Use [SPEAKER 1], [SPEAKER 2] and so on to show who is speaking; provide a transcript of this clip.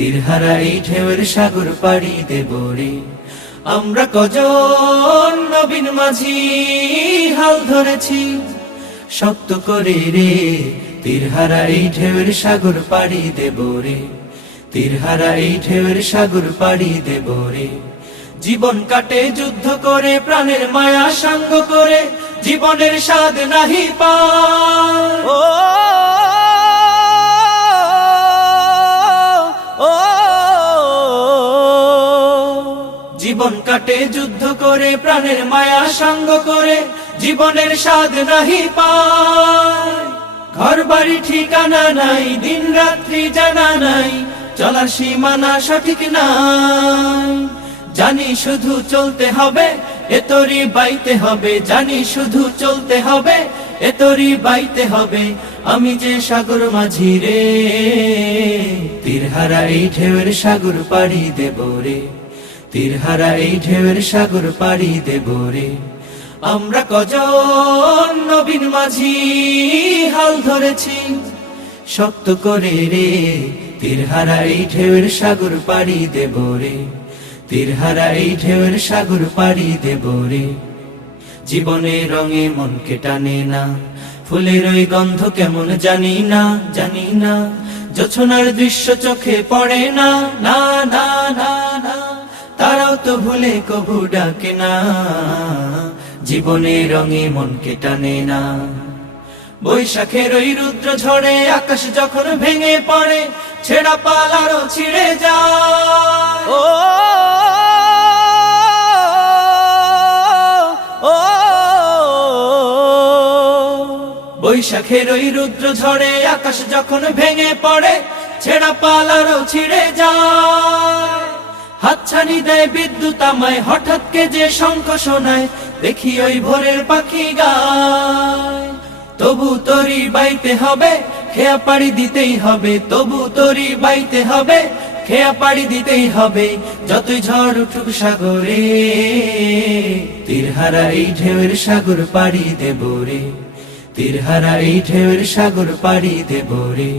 [SPEAKER 1] তীরহারা এই ঢেউয়ের সাগর পাড়ি দেব রে। আমরা কজন নবীন মাঝি হাল ধরেছি, শক্ত করে রে। তীরহারা এই ঢেউয়ের সাগর পাড়ি দেব রে। তীরহারা এই ঢেউয়ের সাগর পাড়ি দেব রে। জীবন কাটে, যুদ্ধ করে, প্রাণের মায়া সাঙ্গ করে, জীবনের স্বাদ নাহি পায়। জীবন কাটে, যুদ্ধ করে, প্রাণের মায়া সাঙ্গ করে, জীবনের স্বাদ নাহি পায়। ঘর বাড়ি ঠিকানা নাই দিন রাত্রি জানা নাই, চলার সীমানা সঠিক নাই। জানি শুধু চলতে হবে এতরি বাইতে হবে, জানি শুধু চলতে হবে এতরি বাইতে হবে, আমি যে সাগর মাঝি রে। তীরহারা এই ঢেউয়ের সাগর পাড়ি দেব রে। তীরহারা এই ঢেউয়ের সাগর পাড়ি দেব রে। আমরা কজন নবীন মাঝি হাল ধরেছি শক্ত করে রে। তীরহারা এই ঢেউয়ের সাগর পাড়ি দেব রে। তীরহারা এই ঢেউয়ের সাগর পাড়ি দেব রে। জীবনে রঙে মনকে টানে না, ফুলের ওই গন্ধ কেমন জানি না জানি না। জোছনার দৃশ্য চোখে পড়ে না না না না না। তো ভুলে কবু ডাকে না। জীবনে রঙে মনকে টানে না। বৈশাখের ওই রুদ্র ঝড়ে আকাশ যখন ভেঙে পড়ে ছেঁড়া পাল আরও ছিঁড়ে যায়।
[SPEAKER 2] ও।
[SPEAKER 1] বৈশাখের ওই রুদ্র ঝড়ে আকাশ যখন ভেঙে পড়ে ছেঁড়া পাল আরও ছিঁড়ে যায়। হাতছানি দেয় বিদ্যুৎ আমায়, হঠাৎ কে যে শঙ্খ শোনায়, দেখি ওই ভোরের পাখি গায়। তবু তরি বাইতে হবে, খেয়া পাড়ি দিতেই হবে, তবু তরি বাইতে হবে, খেয়া পাড়ি দিতেই হবে, যতই ঝড় উঠুক সাগরে, তীরহারা এই ঢেউয়ের সাগর পাড়ি দেব রে, তীরহারা এই ঢেউয়ের সাগর পাড়ি দেব রে।